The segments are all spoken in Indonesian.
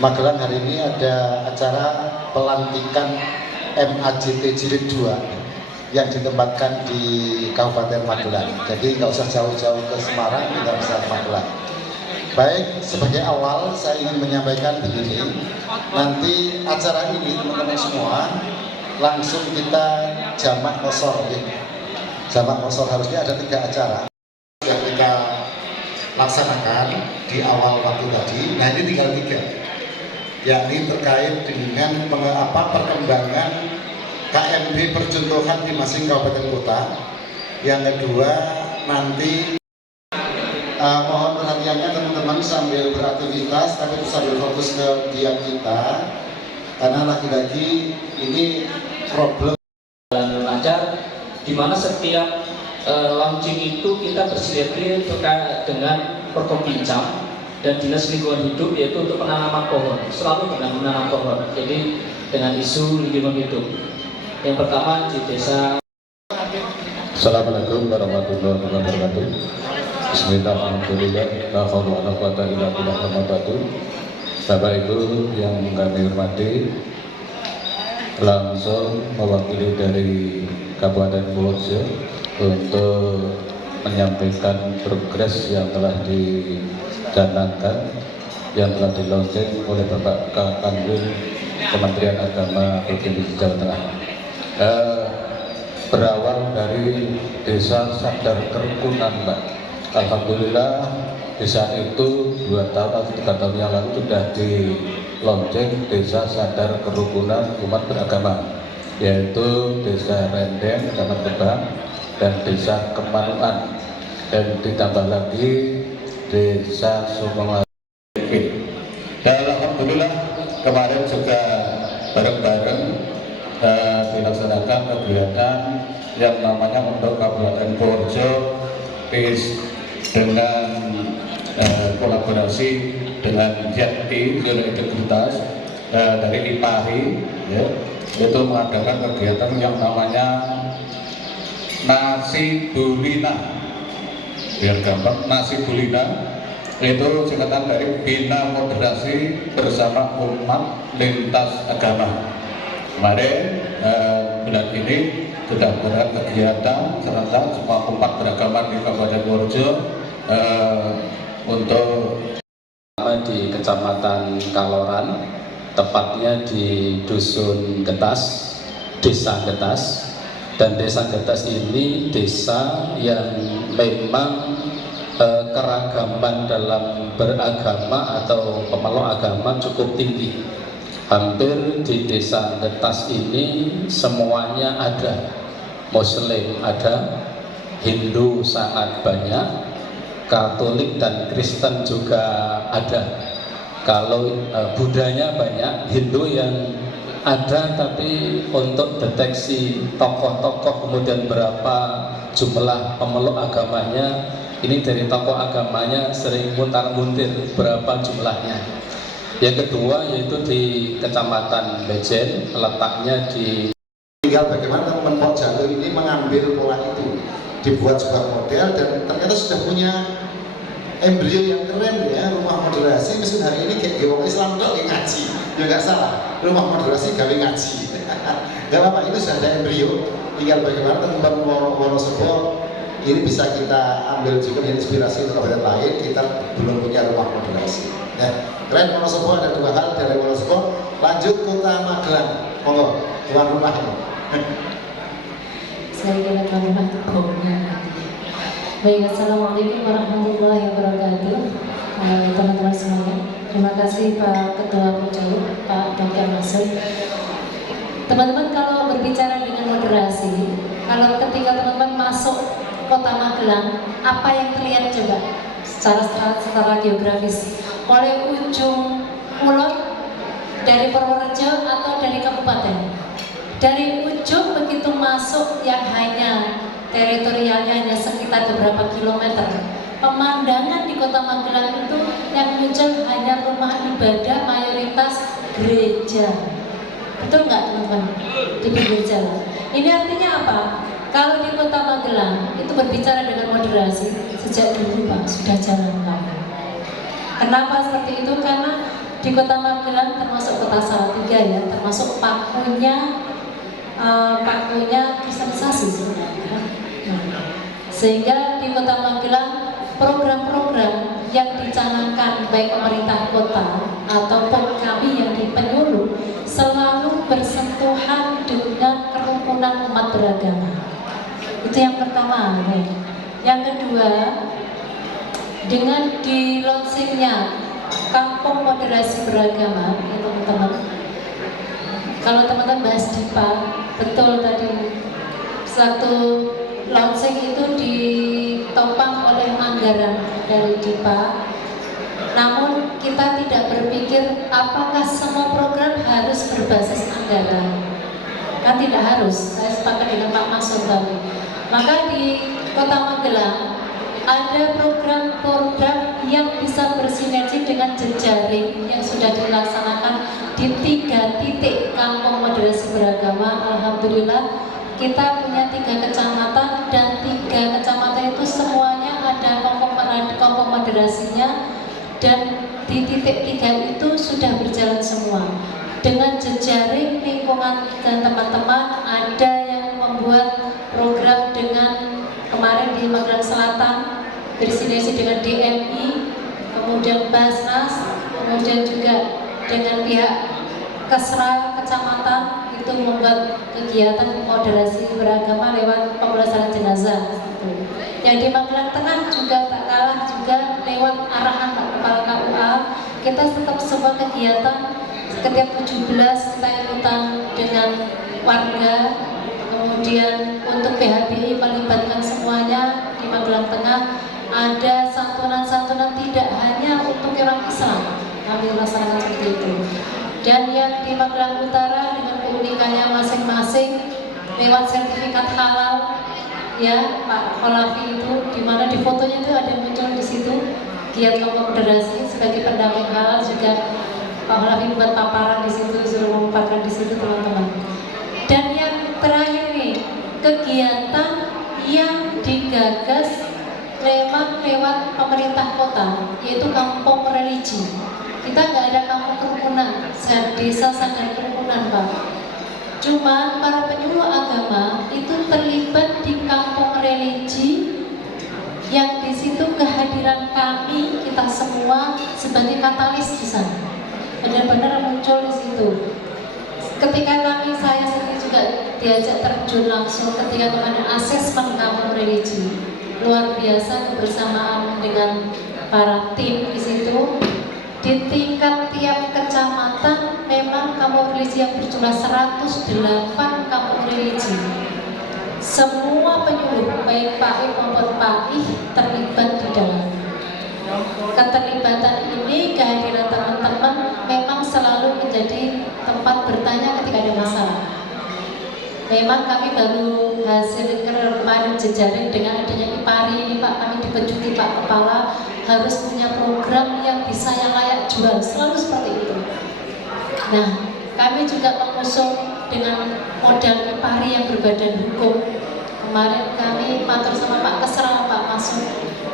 Magelang hari ini ada acara pelantikan MAJT Jilid 2 yang ditempatkan di Kabupaten Magelang. Jadi nggak usah jauh-jauh ke Semarang, kita bisa ke Magelang. Baik, sebagai awal saya ingin menyampaikan begini. Nanti acara ini teman-teman semua langsung kita jamak qosor ya. Jamak qosor harusnya ada 3 acara yang kita laksanakan di awal waktu tadi. Nah ini tinggal 3, yakni terkait dengan perkembangan KMB percontohan di masing kabupaten kota. Yang kedua nanti mohon perhatiannya teman-teman sambil beraktivitas tapi sambil fokus ke diam kita, karena lagi-lagi ini problem lancar, di mana setiap launching itu kita bersinergi terkait dengan Forkompinjam dan Dinas Lingkungan Hidup, yaitu untuk penanaman pohon, selalu dengan menanam pohon. Jadi dengan isu lingkungan hidup. Yang pertama di desa. Assalamualaikum warahmatullahi wabarakatuh. Bismillahirrahmanirrahim. La haula wala quwwata illa billah. Bapak Ibu yang kami hormati, langsung mewakili dari Kabupaten Purworejo untuk menyampaikan progres yang telah dicanangkan, yang telah dilaunching oleh Bapak Kanwil Kementerian Agama Provinsi Jawa Tengah. Berawal dari desa Sadar Kerukunan, Mbak. Alhamdulillah desa itu 2 tahun atau 3 tahun yang lalu sudah di launching desa Sadar Kerukunan umat beragama, yaitu desa Rendeng, Kecamatan Gebang, dan desa Kemanuan, dan ditambah lagi desa Sumawati. Dan alhamdulillah kemarin juga bareng-bareng dilaksanakan kegiatan yang namanya untuk Kabupaten Purworejo dengan kolaborasi dengan JATI, Zona Integritas dari IPARI ya, itu mengadakan kegiatan yang namanya Nasi Bulina. Biar gampang, Nasi Bulina itu singkatan dari Bina Moderasi Bersama Umat Lintas Agama. Kemarin bulan ini sudah berada kegiatan serentak semua umat beragama di Kabupaten Purworejo untuk Di Kecamatan Kaloran, tepatnya di Dusun Getas, Desa Getas. Dan Desa Getas ini desa yang memang keragaman dalam beragama atau pemeluk agama cukup tinggi. Hampir di Desa Getas ini semuanya ada. Muslim ada, Hindu sangat banyak, Katolik dan Kristen juga ada. Kalau Budanya banyak, Hindu yang ada, tapi untuk deteksi tokoh-tokoh kemudian berapa jumlah pemeluk agamanya, ini dari tokoh agamanya sering muntar-muntir berapa jumlahnya. Yang kedua yaitu di Kecamatan Bejen, letaknya di tinggal bagaimana teman-teman Pok Jalu ini mengambil pola itu, dibuat sebuah model, dan ternyata sudah punya embrio yang keren ya, rumah moderasi. Meski hari ini kayak orang Islam kok ngaji, ya nggak salah, rumah moderasi gawe ngaji. Gak apa-apa, itu sudah ada embrio, tinggal bagaimana teman-teman Wonosobo ini bisa kita ambil juga inspirasi untuk kabupaten lain. Kita belum punya rumah moderasi. Nah, keren Wonosobo, ada 2 hal dari Wonosobo. Lanjut Kota Magelang, monggo tuan rumah ini. Saya kira tuan rumah itu baunya nanti. Baik, assalamualaikum warahmatullahi wabarakatuh, teman-teman semuanya. Terima kasih Pak Ketua Pucuk, Pak Dr. Masud. Teman-teman, kalau berbicara dengan moderasi, kalau ketika teman-teman masuk Kota Magelang, apa yang terlihat coba secara geografis? Oleh ujung mulut dari Purworejo atau dari kabupaten? Dari ujung begitu masuk yang hanya teritorialnya hanya sekitar beberapa kilometer, pemandangan di Kota Magelang itu yang muncul hanya rumah ibadah, mayoritas gereja. Betul nggak teman-teman? Di pinggir jalan. Ini artinya apa? Kalau di Kota Magelang itu berbicara dengan moderasi, sejak dulu Pak sudah jalan kami. Kenapa seperti itu? Karena di Kota Magelang termasuk Kota Salatiga ya, termasuk pakunya desentralisasi sebenarnya. Sehingga di Kota Magelang program-program yang dicanangkan baik pemerintah kota ataupun kami yang di penyuluh selalu bersentuhan dengan kerukunan umat beragama. Itu yang pertama. Yang kedua, dengan di launchingnya Kampung Moderasi Beragama, ya teman-teman. Kalau teman-teman bahas DIPA, betul tadi satu launching itu ditopang oleh anggaran dari DIPA. Namun kita tidak berpikir apakah semua program harus berbasis anggaran. Kan tidak harus. Saya sepakat dengan Pak Masud tadi. Maka di Kota Magelang ada program-program yang bisa bersinergi dengan jejaring yang sudah dilaksanakan di 3 titik Kampung Moderasi Beragama. Alhamdulillah kita punya 3 kecamatan dan 3 kecamatan itu semuanya ada kelompok moderasinya, dan di titik 3 itu sudah berjalan semua dengan jejaring lingkungan. Dan teman-teman ada yang membuat program dengan kemarin di Magelang Selatan bersinergi dengan DMI, kemudian Basnas, kemudian juga dengan pihak Kesra kecamatan itu membuat kegiatan moderasi beragama lewat pemulasaran jenazah. Yang di Magelang Tengah juga tak kalah juga lewat arahan Pak Kepala KUA, kita tetap sebuah kegiatan setiap 17 kita ikutan dengan warga, kemudian untuk PHBI melibatkan semuanya. Di Magelang Tengah ada santunan-santunan tidak hanya untuk orang Islam, kami laksanakan seperti itu. Dan yang di Magelang Utara dengan keunikannya masing-masing lewat sertifikat halal ya Pak Kholafi itu, dimana di fotonya itu ada yang muncul di situ giat kelompok moderasi sebagai pendamping halal juga. Pak Kholafi buat paparan di situ, suruh memaparkan di situ teman-teman. Dan yang terakhir nih, kegiatan yang digagas memang lewat pemerintah kota, yaitu kampung religi. Kita nggak ada kampung kerukunan, desa sadar kerukunan Pak. Cuma para penyuluh agama itu terlibat di kampung religi, yang di situ kehadiran kami kita semua sebagai katalis di sana, benar-benar muncul di situ. Ketika saya sendiri juga diajak terjun langsung ketika kemarin asesmen kampung religi, luar biasa kebersamaan dengan para tim di situ. Di tingkat tiap kecamatan memang kampung religi yang berjumlah 108 kampung religi. Semua penyuluh baik PAI maupun PAI terlibat di dalam. Keterlibatan ini, kehadiran teman-teman memang selalu menjadi tempat bertanya ketika ada masalah. Memang kami baru hasil kemarin jejaring dengan adanya IPARI ini Pak, kami dipejuti Pak Kepala harus punya program yang bisa yang layak jual, selalu seperti itu. Nah, kami juga mengusung dengan modal IPARI yang berbadan hukum. Kemarin kami matur sama Pak Kesra, Pak Masud.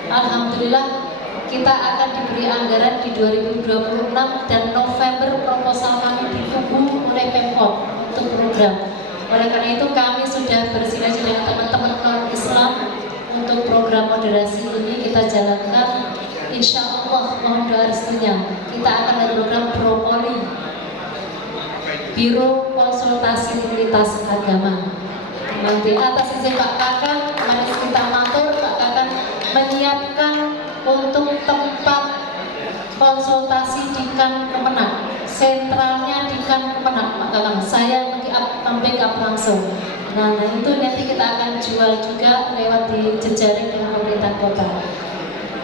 Alhamdulillah kita akan diberi anggaran di 2026 dan November proposal kami ditunggu oleh Pemkot untuk program. Oleh karena itu kami sudah bersinergi dengan teman-teman non Islam untuk program moderasi ini kita jalankan. Insya Allah mohon doa restunya. Kita akan ada program Bromoli, Biro Konsultasi Lintas Agama. Nanti atas izin Pak Kakang, mari kita matur Pak Kakang menyiapkan untuk tempat konsultasi di Kan Kemenang. Sentralnya di Kan Kemenang Pak Kakang. Saya membackup langsung. Nah itu nanti kita akan jual juga lewat di jejaring dengan pemerintah kota.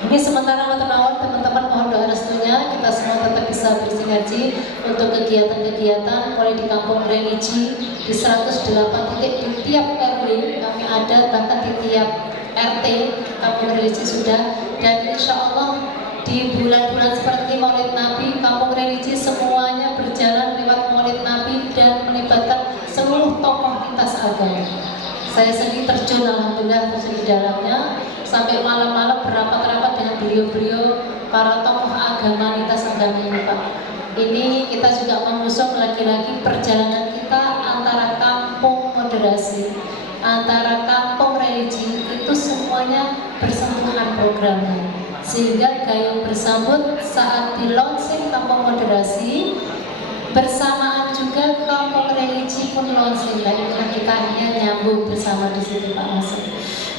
Ini sementara awal teman-teman mohon doa restunya kita semua tetap bisa bersinergi untuk kegiatan-kegiatan mulai di kampung religi di 108 titik di tiap RW kami ada, bahkan di tiap RT kampung religi sudah. Dan insya Allah di bulan-bulan seperti Maulid Nabi kampung religi semuanya berjalan lewat Maulid Nabi dan melibatkan seluruh tokoh lintas agama. Saya sendiri terjun alhamdulillah terjun di dalamnya sampai malam-malam berapat-rapat dengan beliau-beliau para tokoh agama lintas agama ini Pak. Ini kita juga mengusung lagi-lagi perjalanan kita antara kampung moderasi, antara kampung religi, itu semuanya bersentuhan programnya. Sehingga Gayung Bersambut saat di launching kampung moderasi, bersamaan juga kampung religi pun launching, dan kita nyambung bersama di situ Pak Mas.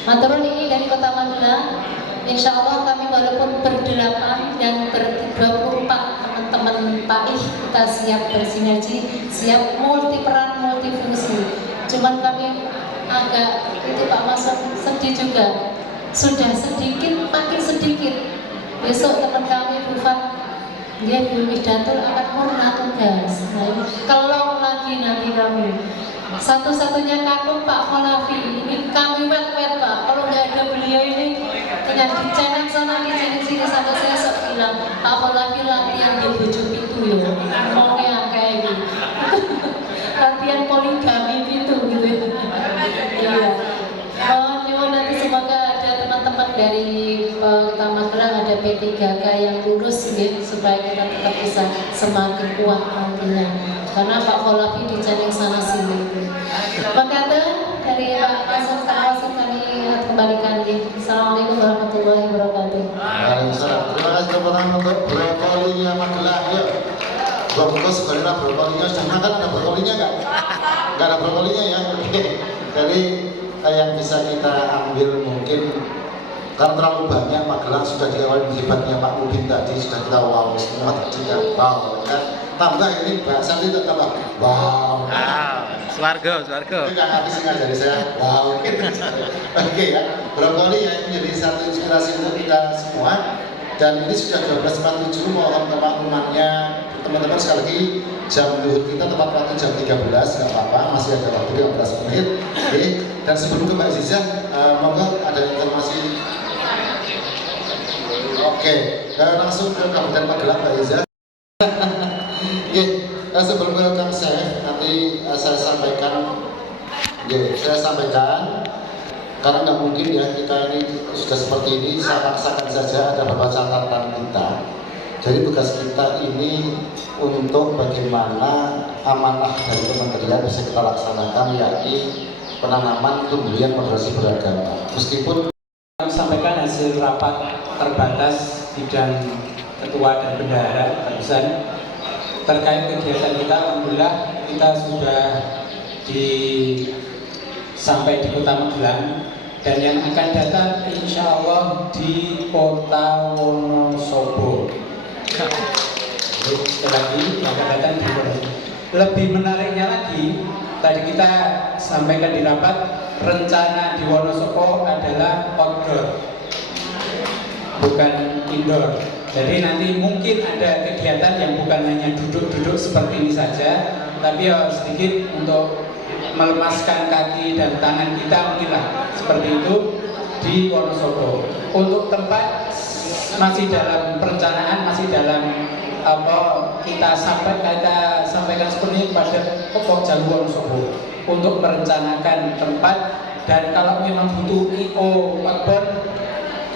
Maturun ini dari Kota Magelang. Insya Allah kami walaupun berdelapan dan ber-24 teman-teman PAIH, kita siap bersinergi, siap multi peran, multi fungsi. Cuman kami agak itu Pak Mas sedih juga. Sudah sedikit, makin sedikit. Besok teman kami Bu Fat, dia Bu Widatul akan purna tugas. Nah, kalau lagi nanti kami satu-satunya kakung Pak Kholafi, ini kami wet-wet Pak. Kalau nggak ada beliau ini, dengan dicenek sana, dicenek sini, sampai saya sok bilang Pak Kholafi latihan di bojo itu ya, mau yang kayak gitu. Latihan poligami gitu gitu. Iya. Mohon nyuwun nanti semoga ada teman-teman dari Kota Magelang, ada P3K yang lurus gitu, supaya kita tetap bisa semakin kuat nantinya. Karena Pak Kholafi dicenek sana sini. Makanya dari Pak Pasar Kawasan kami kembalikan di. Assalamualaikum warahmatullahi wabarakatuh. Waalaikumsalam. Terima kasih tepuk tangan untuk brokolinya Magelang. Yuk, buka sebenarnya brokolinya sudah makan, ada brokolinya nggak? Nggak ada brokolinya ya. Oke. Jadi yang bisa kita ambil mungkin karena terlalu banyak Magelang sudah diawali hebatnya Pak Mubin tadi, sudah kita wow semua tadi kan. Wow kan. Tambah ini bahasa itu tambah wow. Swargo. Itu nggak habis dari saya. Wow. Oke ya. Brokoli ya menjadi satu inspirasi untuk kita semua. Dan ini sudah 12.47, mohon kemaklumannya teman-teman sekali lagi, jam duhur kita tepat waktu jam 13, nggak apa-apa, masih ada waktu 15 menit. Oke. Dan sebelum ke Mbak Zizah, monggo ada informasi. Oke, langsung ke Kabupaten Magelang Mbak Zizah. Sebelum ke Kang Syekh, nanti saya sampaikan, karena nggak mungkin ya kita ini sudah seperti ini, saya paksakan saja ada beberapa catatan kita. Jadi tugas kita ini untuk bagaimana amanah dari kementerian bisa kita laksanakan, yakni penanaman tumbuhan moderasi beragama. Meskipun kami sampaikan hasil rapat terbatas bidang ketua dan bendahara barusan terkait kegiatan kita. Alhamdulillah kita sudah sampai di Kota Magelang, dan yang akan datang insya Allah di Kota Wonosobo. Sekali lagi yang akan datang di Wonosobo. Lebih menariknya lagi, tadi kita sampaikan di rapat, rencana di Wonosobo adalah outdoor, bukan indoor. Jadi nanti mungkin ada kegiatan yang bukan hanya duduk-duduk seperti ini saja, tapi ya sedikit untuk melemaskan kaki dan tangan kita, mungkinlah seperti itu di Wonosobo. Untuk tempat masih dalam perencanaan, masih dalam kita sampaikan seperti ini pada Pokok Jalu Wonosobo untuk merencanakan tempat, dan kalau memang butuh IO outbound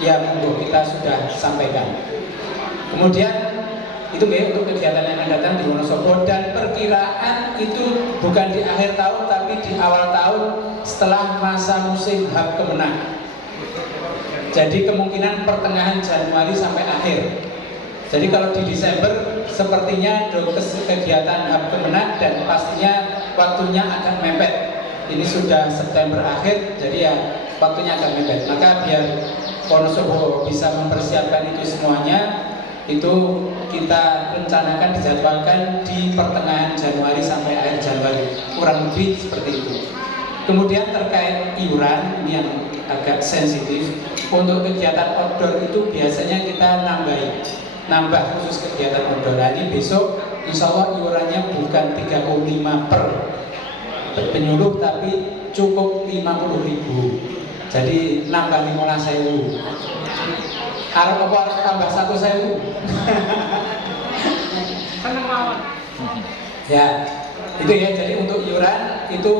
ya monggo, kita sudah sampaikan. Kemudian itu untuk kegiatan yang akan datang di Wonosobo, dan perkiraan itu bukan di akhir tahun tapi di awal tahun setelah masa musim HAB Kemenang. Jadi kemungkinan pertengahan Januari sampai akhir. Jadi kalau di Desember sepertinya kegiatan HAB Kemenang, dan pastinya waktunya akan mepet. Ini sudah September akhir, jadi ya waktunya akan mepet. Maka biar Wonosobo bisa mempersiapkan itu semuanya, itu kita rencanakan, dijadwalkan di pertengahan Januari sampai akhir Januari, kurang lebih seperti itu. Kemudian terkait iuran, ini yang agak sensitif. Untuk kegiatan outdoor itu biasanya kita nambah khusus kegiatan outdoor. Ini besok insya Allah iurannya bukan 35 per penyuluh, tapi cukup 50.000. Jadi nambah 15.000. Arep apa tambah 1.000? Ya, itu ya. Jadi untuk iuran itu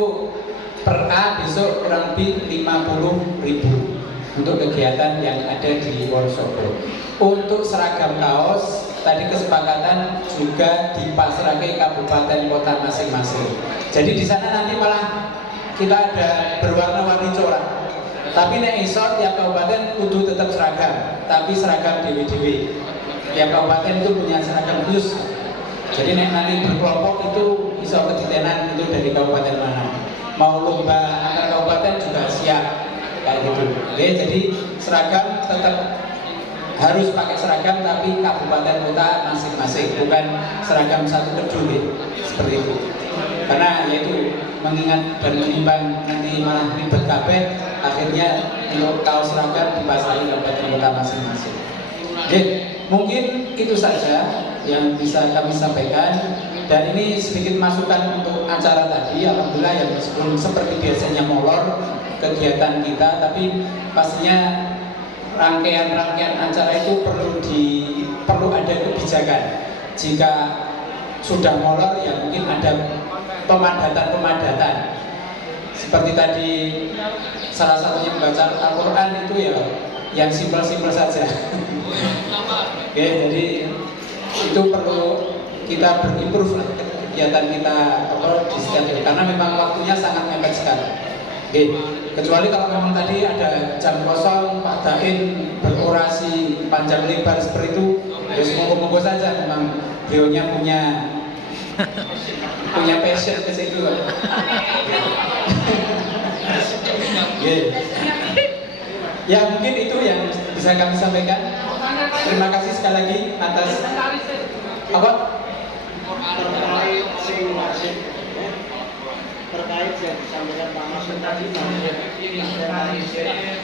per A besok kurang lebih 50.000 untuk kegiatan yang ada di Wonosobo. Untuk seragam kaos tadi kesepakatan juga dipasrahkan ke kabupaten kota masing-masing. Jadi di sana nanti malah kita ada berwarna-warni corak. Tapi nek iso tiap kabupaten kudu tetap seragam, tapi seragam dewe-dewe. Tiap kabupaten itu punya seragam khusus. Jadi nek nanti berkelompok itu bisa ketitenan itu dari kabupaten mana. Mau lomba antar kabupaten juga siap kayak gitu. Oke, jadi seragam tetap harus pakai seragam tapi kabupaten kota masing-masing, bukan seragam satu kedul ya. Seperti itu. Karena yaitu mengingat dan menimbang nanti malah ribet kabeh, akhirnya untuk kaos seragam dipasari kabupaten kota masing-masing. Oke, mungkin itu saja yang bisa kami sampaikan. Dan ini sedikit masukan untuk acara tadi. Alhamdulillah yang meskipun seperti biasanya molor kegiatan kita, tapi pastinya rangkaian-rangkaian acara itu perlu ada kebijakan. Jika sudah molor ya mungkin ada pemadatan. Seperti tadi salah satunya membaca Al-Quran itu ya yang simpel-simpel saja. Oke, jadi itu perlu kita berimprove lah kegiatan kita di setiap hari karena memang waktunya sangat mepet sekali. Oke, kecuali kalau memang tadi ada jam kosong Pak Dain berorasi panjang lebar seperti itu, ya monggo-monggo saja, memang beliaunya punya passion ke situ. Ya mungkin itu yang bisa kami sampaikan. Terima kasih sekali lagi atas apa? Terkait yang disampaikan Pak Mas tadi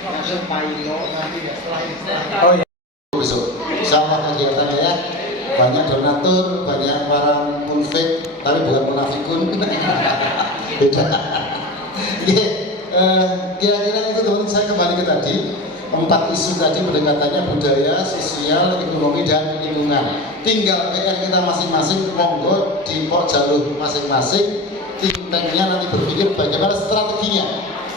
masuk Pak Ino nanti setelah itu. Oh ya. Besok sama kegiatannya ya, banyak donatur, banyak para munafik, tapi bukan munafikun. Beda. Kira-kira itu teman saya kembali ke tadi 4 isu tadi, pendekatannya budaya, sosial, ekonomi, dan lingkungan. Tinggal PR kita masing-masing, monggo di pok jalur masing-masing. Timnya nanti berpikir bagaimana strateginya,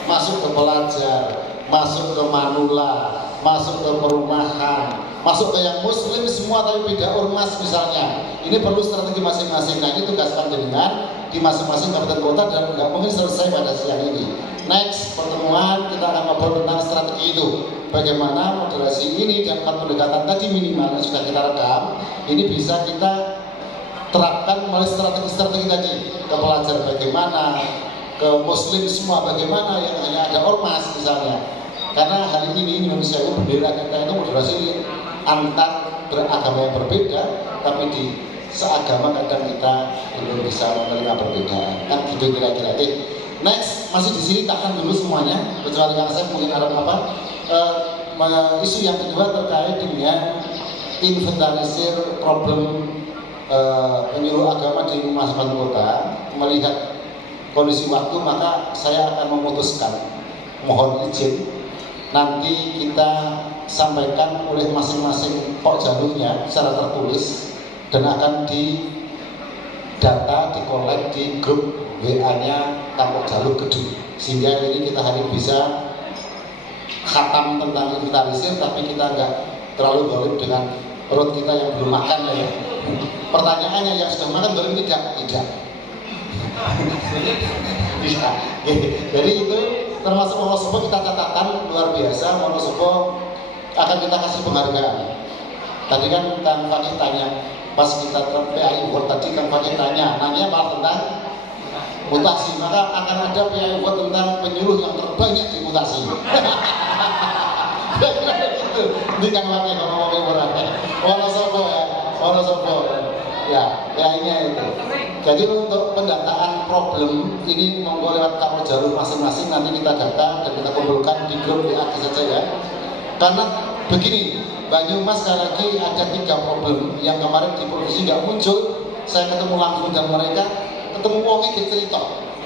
masuk ke pelajar, masuk ke manula, masuk ke perumahan, masuk ke yang muslim semua tapi beda ormas misalnya. Ini perlu strategi masing-masing. Nah, ini tugas panjenengan di masing-masing kabupaten kota dan nggak mungkin selesai pada siang ini. Next pertemuan kita akan ngobrol tentang strategi itu, bagaimana moderasi ini dan 4 pendekatan tadi minimal yang sudah kita rekam ini bisa kita terapkan melalui strategi-strategi tadi. Ke pelajar bagaimana, ke muslim semua bagaimana, yang hanya ada ormas misalnya. Karena hari ini Indonesia itu bendera kita itu moderasi antar beragama yang berbeda, tapi di seagama kadang kita belum bisa menerima perbedaan. Kan gitu kira-kira. Next, masih di sini tahan dulu semuanya, kecuali Kang Asep mungkin ada apa? Isu yang kedua terkait dengan inventarisir problem penyuluh agama di masing-masing kota. Melihat kondisi waktu, maka saya akan memutuskan, mohon izin nanti kita sampaikan oleh masing-masing pok jalurnya secara tertulis dan akan didata, dikolek di grup WA-nya Kapok Jalur Kedua, sehingga ini kita hari ini bisa khatam tentang inventarisir, tapi kita nggak terlalu golib dengan perut kita yang belum makan ya. Pertanyaannya yang sudah makan golib tidak. Bisa. Jadi itu termasuk Wonosobo kita catatkan luar biasa. Wonosobo akan kita kasih penghargaan. Tadi kan Kang Fakih tanya pas kita PAI Award tadi, Kang Fakih nanya apa tentang mutasi, maka akan ada PAI Award tentang penyuluh yang terbanyak di mutasi. Itu ini Kang Fakih ngomong orangnya Wonosobo ya ini itu. Jadi untuk pendataan problem ini monggo lewat kapal jalur masing-masing, nanti kita data dan kita kumpulkan di grup WA saja ya. Karena begini, Banyumas sekali lagi ada 3 problem yang kemarin di provinsi nggak muncul. Saya ketemu langsung dengan mereka, ketemu wongnya cerita.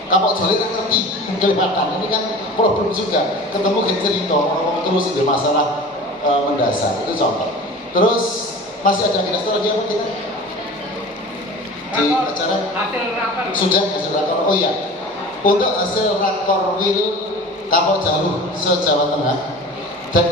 Kapal jalur kan ngerti kelihatan. Ini kan problem juga. Ketemu cerita, ngomong terus di masalah mendasar itu contoh. Terus masih ada agenda lagi apa kita? Di acara sudah hasil rakor. Oh iya, untuk hasil rakor wil Kapal Jalur se Jawa Tengah dan